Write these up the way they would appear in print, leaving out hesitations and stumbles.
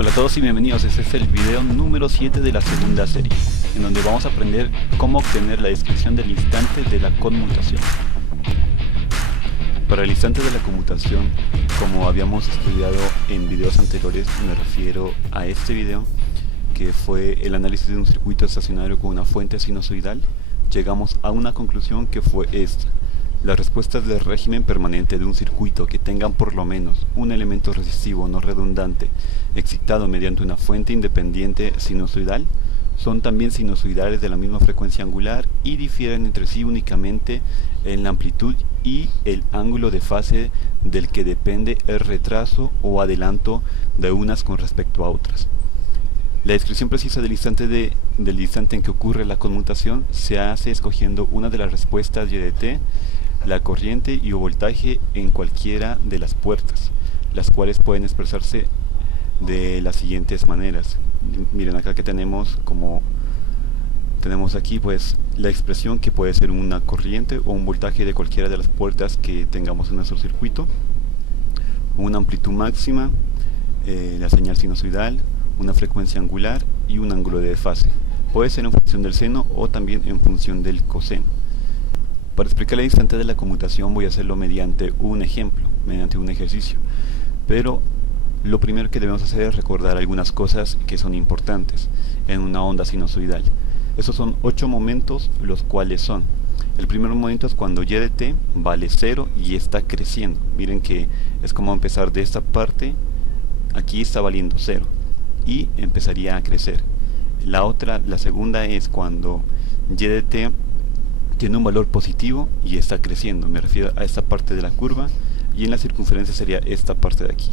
Hola a todos y bienvenidos. Este es el video número 7 de la segunda serie, en donde vamos a aprender cómo obtener la descripción del instante de la conmutación. Para el instante de la conmutación, como habíamos estudiado en videos anteriores, me refiero a este video, que fue el análisis de un circuito estacionario con una fuente sinusoidal, llegamos a una conclusión que fue esta. Las respuestas del régimen permanente de un circuito que tengan por lo menos un elemento resistivo no redundante excitado mediante una fuente independiente sinusoidal son también sinusoidales de la misma frecuencia angular y difieren entre sí únicamente en la amplitud y el ángulo de fase del que depende el retraso o adelanto de unas con respecto a otras. La descripción precisa del instante en que ocurre la conmutación se hace escogiendo una de las respuestas y de t, la corriente y o voltaje en cualquiera de las puertas, las cuales pueden expresarse de las siguientes maneras. Miren acá que tenemos aquí pues la expresión que puede ser una corriente o un voltaje de cualquiera de las puertas que tengamos en nuestro circuito, una amplitud máxima, la señal sinusoidal, una frecuencia angular y un ángulo de fase. Puede ser en función del seno o también en función del coseno. Para explicar el instante de la conmutación voy a hacerlo mediante un ejemplo, mediante un ejercicio. Pero lo primero que debemos hacer es recordar algunas cosas que son importantes en una onda sinusoidal. Esos son 8 momentos, los cuales son: el primer momento es cuando y de t vale 0 y está creciendo. Miren que es como empezar de esta parte, aquí está valiendo 0 y empezaría a crecer. La segunda es cuando y de t tiene un valor positivo y está creciendo. Me refiero a esta parte de la curva, y en la circunferencia sería esta parte de aquí.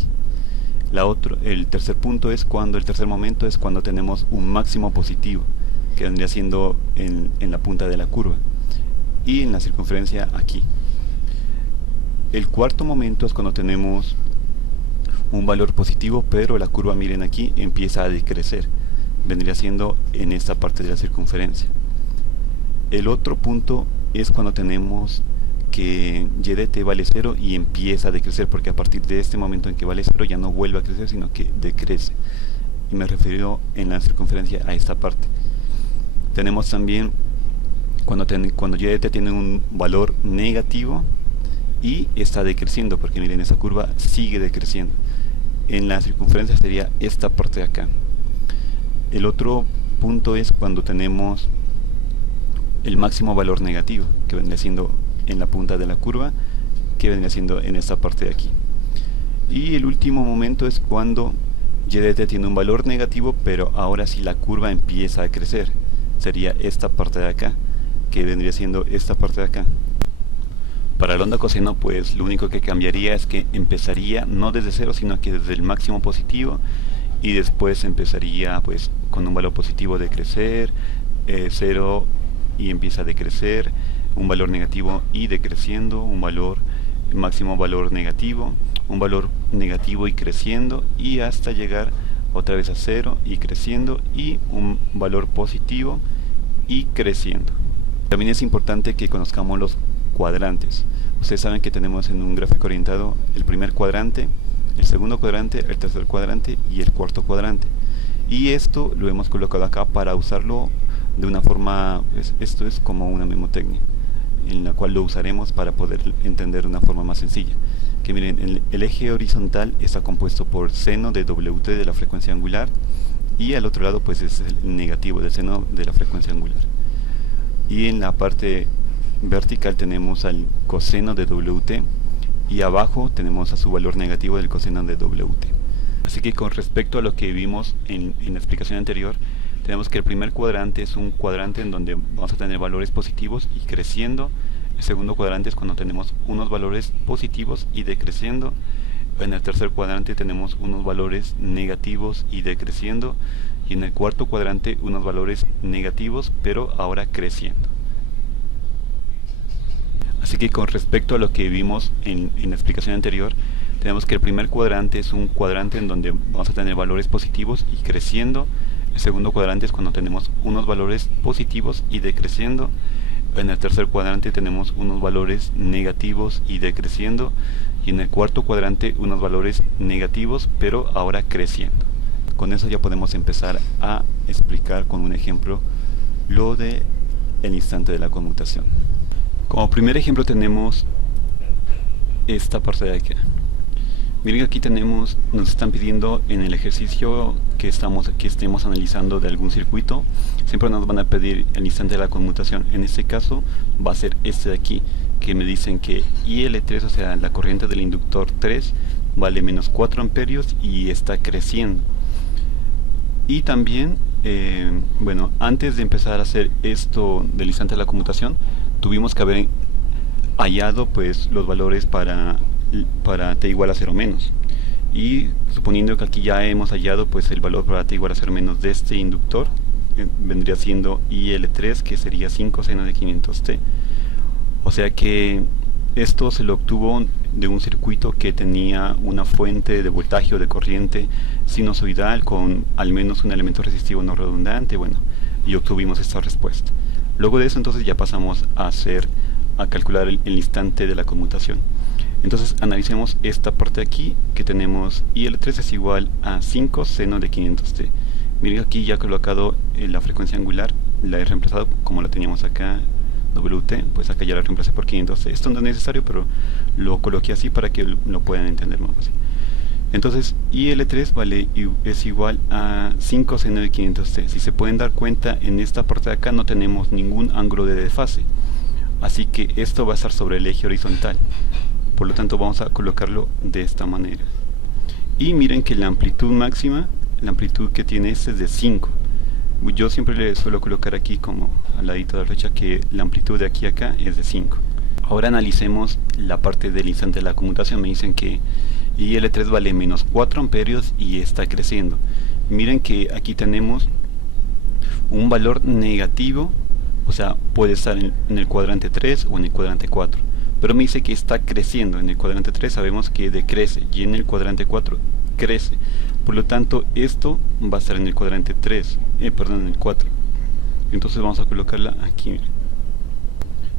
El tercer momento es cuando tenemos un máximo positivo, que vendría siendo en la punta de la curva, y en la circunferencia aquí. El cuarto momento es cuando tenemos un valor positivo, pero la curva, miren aquí, empieza a decrecer. Vendría siendo en esta parte de la circunferencia. El otro punto es cuando tenemos que y de t vale 0 y empieza a decrecer, porque a partir de este momento en que vale 0 ya no vuelve a crecer, sino que decrece. Y me refiero en la circunferencia a esta parte. Tenemos también cuando y de t tiene un valor negativo y está decreciendo, porque miren, esa curva sigue decreciendo. En la circunferencia sería esta parte de acá. El otro punto es cuando tenemos el máximo valor negativo, que vendría siendo en la punta de la curva, que vendría siendo en esta parte de aquí. Y el último momento es cuando y de t tiene un valor negativo, pero ahora sí la curva empieza a crecer. Sería esta parte de acá, que vendría siendo esta parte de acá. Para la onda coseno, pues lo único que cambiaría es que empezaría no desde 0, sino que desde el máximo positivo, y después empezaría pues con un valor positivo de crecer, 0 y empieza a decrecer, un valor negativo y decreciendo, máximo valor negativo, un valor negativo y creciendo, y hasta llegar otra vez a 0 y creciendo, y un valor positivo y creciendo. También es importante que conozcamos los cuadrantes. Ustedes saben que tenemos en un gráfico orientado el primer cuadrante, el segundo cuadrante, el tercer cuadrante y el cuarto cuadrante. Y esto lo hemos colocado acá para usarlo de una forma, esto es como una memotecnia, en la cual lo usaremos para poder entender de una forma más sencilla. Que miren, el eje horizontal está compuesto por seno de wt de la frecuencia angular, y al otro lado pues es el negativo del seno de la frecuencia angular. Y en la parte vertical tenemos al coseno de wt, y abajo tenemos a su valor negativo del coseno de wt. Así que con respecto a lo que vimos en la explicación anterior, tenemos que el primer cuadrante es un cuadrante en donde vamos a tener valores positivos y creciendo. El segundo cuadrante es cuando tenemos unos valores positivos y decreciendo. En el tercer cuadrante tenemos unos valores negativos y decreciendo. Y en el cuarto cuadrante unos valores negativos, pero ahora creciendo. Así que con respecto a lo que vimos en la explicación anterior, tenemos que el primer cuadrante es un cuadrante en donde vamos a tener valores positivos y creciendo. El segundo cuadrante es cuando tenemos unos valores positivos y decreciendo. En el tercer cuadrante tenemos unos valores negativos y decreciendo. Y en el cuarto cuadrante unos valores negativos, pero ahora creciendo. con eso ya podemos empezar a explicar con un ejemplo lo de el instante de la conmutación. Como primer ejemplo tenemos esta parte de aquí. Miren, aquí tenemos, nos están pidiendo en el ejercicio que estemos analizando de algún circuito, siempre nos van a pedir el instante de la conmutación. En este caso va a ser este de aquí, que me dicen que IL3, o sea, la corriente del inductor 3, vale menos 4 amperios y está creciendo. Y también, bueno, antes de empezar a hacer esto del instante de la conmutación, tuvimos que haber hallado pues los valores para t igual a 0 menos, y suponiendo que aquí ya hemos hallado pues el valor para t igual a 0 menos de este inductor, vendría siendo IL3, que sería 5 seno de 500t. O sea que esto se lo obtuvo de un circuito que tenía una fuente de voltaje o de corriente sinusoidal con al menos un elemento resistivo no redundante, bueno, y obtuvimos esta respuesta. Luego de eso entonces ya pasamos a calcular el instante de la conmutación. Entonces analicemos esta parte de aquí, que tenemos IL3 es igual a 5 seno de 500t. Miren, aquí ya he colocado la frecuencia angular, la he reemplazado como la teníamos acá, WT, pues acá ya la reemplacé por 500t. Esto no es necesario, pero lo coloqué así para que lo puedan entender más fácil. Entonces IL3 es igual a 5 seno de 500t. Si se pueden dar cuenta, en esta parte de acá no tenemos ningún ángulo de desfase, así que esto va a estar sobre el eje horizontal. Por lo tanto vamos a colocarlo de esta manera. Y miren que la amplitud máxima, la amplitud que tiene este es de 5. Yo siempre le suelo colocar aquí como al ladito de la flecha que la amplitud de aquí a acá es de 5. Ahora analicemos la parte del instante de la conmutación. Me dicen que IL3 vale menos 4 amperios y está creciendo. Miren que aquí tenemos un valor negativo, o sea, puede estar en el cuadrante 3 o en el cuadrante 4. Pero me dice que está creciendo. En el cuadrante 3 sabemos que decrece y en el cuadrante 4 crece. Por lo tanto, esto va a estar en el cuadrante 3, en el 4. Entonces vamos a colocarla aquí, miren.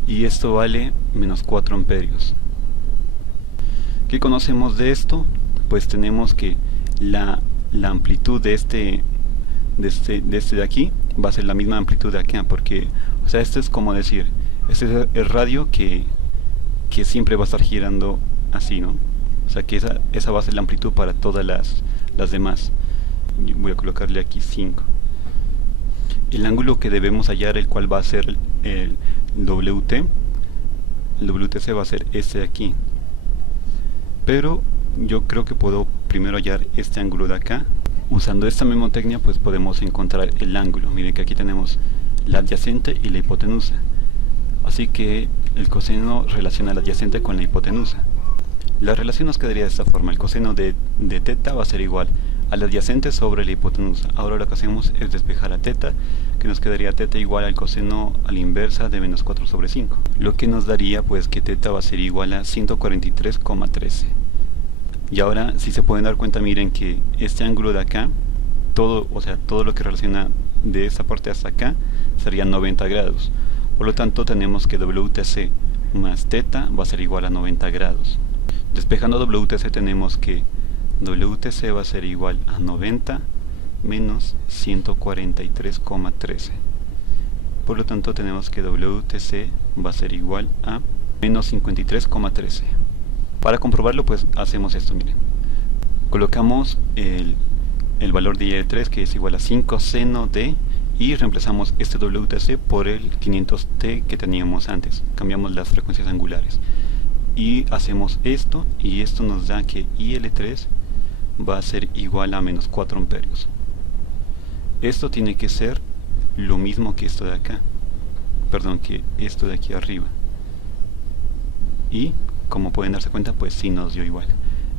Y esto vale menos 4 amperios. ¿Qué conocemos de esto? Pues tenemos que la amplitud de este de aquí va a ser la misma amplitud de acá, porque, o sea, esto es como decir, este es el radio que siempre va a estar girando así, ¿no? O sea que esa va a ser la amplitud para todas las demás. Voy a colocarle aquí 5. El ángulo que debemos hallar, el cual va a ser el WT, el WTC va a ser este de aquí. Pero yo creo que puedo primero hallar este ángulo de acá. Usando esta mnemotecnia pues podemos encontrar el ángulo. Miren que aquí tenemos la adyacente y la hipotenusa. Así que el coseno relaciona la adyacente con la hipotenusa. La relación nos quedaría de esta forma: el coseno de teta va a ser igual a la adyacente sobre la hipotenusa. Ahora lo que hacemos es despejar a teta, que nos quedaría teta igual al coseno a la inversa de menos 4 sobre 5. Lo que nos daría pues que teta va a ser igual a 143,13. Y ahora, si se pueden dar cuenta, miren que este ángulo de acá, todo lo que relaciona de esta parte hasta acá sería 90 grados. Por lo tanto tenemos que WTC más teta va a ser igual a 90 grados. Despejando WTC tenemos que WTC va a ser igual a 90 menos 143,13. Por lo tanto tenemos que WTC va a ser igual a menos 53,13. Para comprobarlo pues hacemos esto, miren. Colocamos el valor de IL3, que es igual a 5 seno de, y reemplazamos este WTC por el 500T que teníamos antes. Cambiamos las frecuencias angulares y hacemos esto, y esto nos da que IL3 va a ser igual a menos 4 amperios. Esto tiene que ser lo mismo que esto de acá, perdón, que esto de aquí arriba, y como pueden darse cuenta pues sí nos dio igual.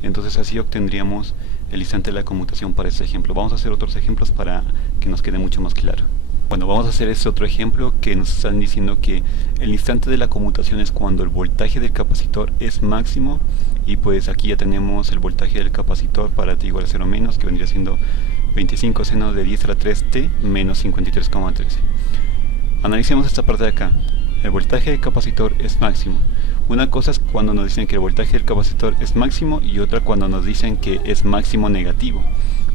Entonces así obtendríamos el instante de la conmutación para este ejemplo. Vamos a hacer otros ejemplos para que nos quede mucho más claro. Bueno, vamos a hacer este otro ejemplo que nos están diciendo que el instante de la conmutación es cuando el voltaje del capacitor es máximo, y pues aquí ya tenemos el voltaje del capacitor para t igual a 0 menos, que vendría siendo 25 seno de 10 a la 3t menos 53,13. Analicemos esta parte de acá. El voltaje del capacitor es máximo. Una cosa es cuando nos dicen que el voltaje del capacitor es máximo, y otra cuando nos dicen que es máximo negativo.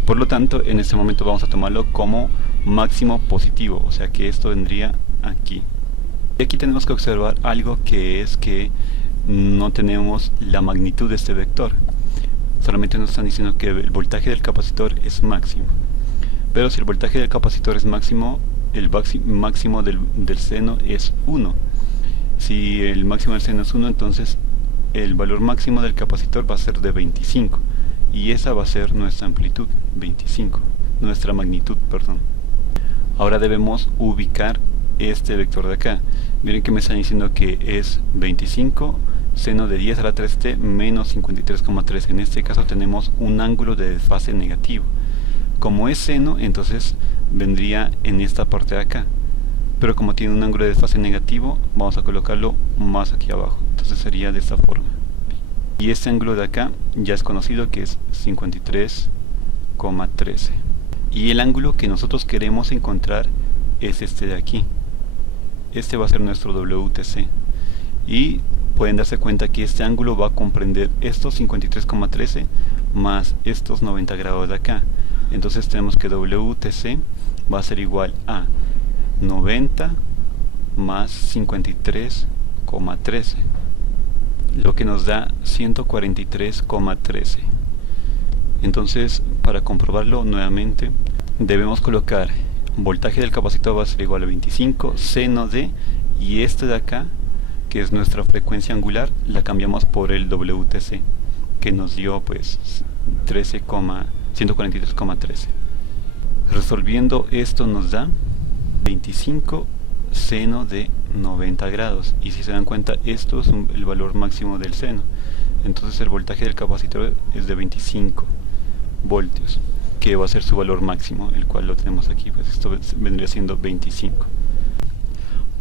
Por lo tanto, en este momento vamos a tomarlo como máximo positivo, o sea que esto vendría aquí. Y aquí tenemos que observar algo, que es que no tenemos la magnitud de este vector. Solamente nos están diciendo que el voltaje del capacitor es máximo. Pero si el voltaje del capacitor es máximo, el máximo del seno es 1. Si el máximo del seno es 1, entonces el valor máximo del capacitor va a ser de 25. Y esa va a ser nuestra amplitud, 25. Nuestra magnitud, perdón. Ahora debemos ubicar este vector de acá. Miren que me están diciendo que es 25 seno de 10 a la 3t menos 53,3. En este caso tenemos un ángulo de desfase negativo. Como es seno, entonces vendría en esta parte de acá. Pero como tiene un ángulo de desfase negativo, vamos a colocarlo más aquí abajo. Entonces sería de esta forma. Y este ángulo de acá ya es conocido, que es 53,13. Y el ángulo que nosotros queremos encontrar es este de aquí. Este va a ser nuestro WTC. Y pueden darse cuenta que este ángulo va a comprender estos 53,13 más estos 90 grados de acá. Entonces tenemos que WTC va a ser igual a 90 más 53,13, lo que nos da 143,13. Entonces, para comprobarlo nuevamente, debemos colocar voltaje del capacitor va a ser igual a 25 seno de, y este de acá, que es nuestra frecuencia angular, la cambiamos por el WTC, que nos dio pues 143,13. Resolviendo esto nos da 25 seno de 90 grados, y si se dan cuenta, esto es el valor máximo del seno. Entonces el voltaje del capacitor es de 25 voltios, que va a ser su valor máximo, el cual lo tenemos aquí, pues esto vendría siendo 25.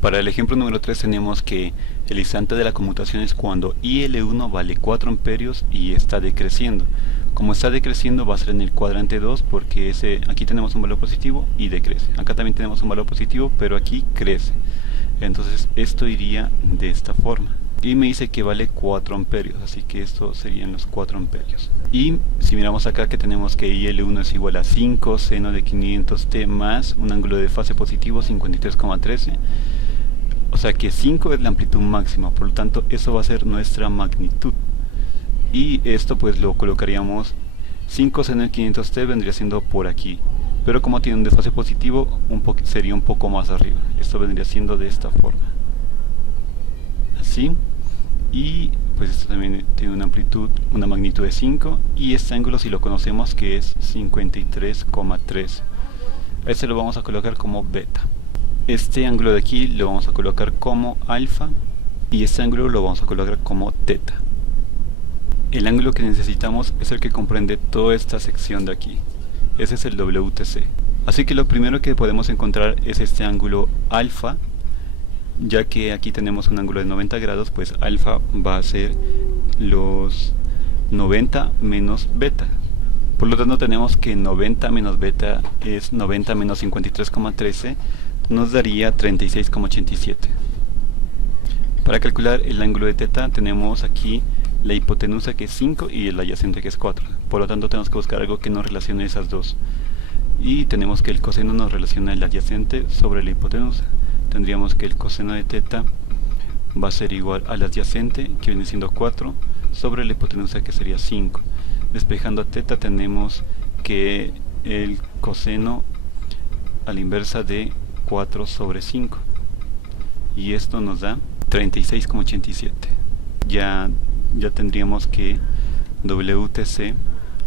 Para el ejemplo número 3 tenemos que el instante de la conmutación es cuando IL1 vale 4 amperios y está decreciendo. Como está decreciendo, va a ser en el cuadrante 2, porque aquí tenemos un valor positivo y decrece. Acá también tenemos un valor positivo, pero aquí crece. Entonces esto iría de esta forma. Y me dice que vale 4 amperios, así que esto serían los 4 amperios. Y si miramos acá, que tenemos que IL1 es igual a 5 seno de 500t más un ángulo de fase positivo 53,13. O sea que 5 es la amplitud máxima, por lo tanto eso va a ser nuestra magnitud. Y esto pues lo colocaríamos 5 seno de 500t vendría siendo por aquí, pero como tiene un desfase positivo sería un poco más arriba. Esto vendría siendo de esta forma, así. Y pues esto también tiene una amplitud, una magnitud de 5, y este ángulo, si lo conocemos, que es 53,13, a este lo vamos a colocar como beta. Este ángulo de aquí lo vamos a colocar como alfa, y este ángulo lo vamos a colocar como teta. El ángulo que necesitamos es el que comprende toda esta sección de aquí. Ese es el WTC. Así que lo primero que podemos encontrar es este ángulo alfa. Ya que aquí tenemos un ángulo de 90 grados, pues alfa va a ser los 90 menos beta. Por lo tanto tenemos que 90 menos beta es 90 menos 53,13, nos daría 36,87. Para calcular el ángulo de teta tenemos aquí la hipotenusa, que es 5, y el adyacente, que es 4. Por lo tanto tenemos que buscar algo que nos relacione esas dos. Y tenemos que el coseno nos relaciona el adyacente sobre la hipotenusa. Tendríamos que el coseno de teta va a ser igual al adyacente, que viene siendo 4, sobre la hipotenusa, que sería 5. Despejando a teta tenemos que el coseno a la inversa de 4 sobre 5. Y esto nos da 36,87. Ya tendríamos que WTC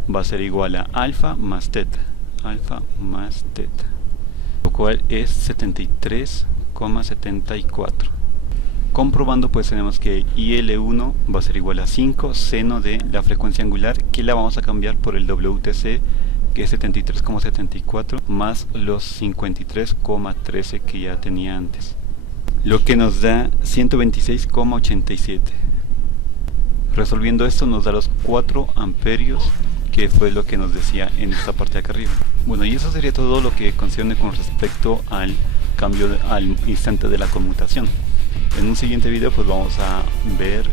va a ser igual a alfa más teta. Alfa más teta. Lo cual es 73,74. Comprobando, pues tenemos que IL1 va a ser igual a 5 seno de la frecuencia angular, que la vamos a cambiar por el WTC, que es 73,74 más los 53,13 que ya tenía antes, lo que nos da 126,87. Resolviendo esto nos da los 4 amperios, que fue lo que nos decía en esta parte de acá arriba. Bueno, y eso sería todo lo que concierne con respecto al cambio al instante de la conmutación. En un siguiente video pues vamos a ver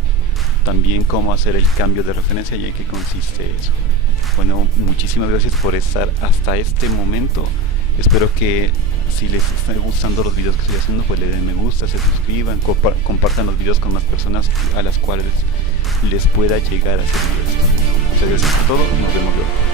también cómo hacer el cambio de referencia y en qué consiste eso. Bueno, muchísimas gracias por estar hasta este momento. Espero que si les están gustando los videos que estoy haciendo, pues le den me gusta, se suscriban, compartan los videos con más personas a las cuales les pueda llegar a servir esto. Muchas gracias por todo, nos vemos luego.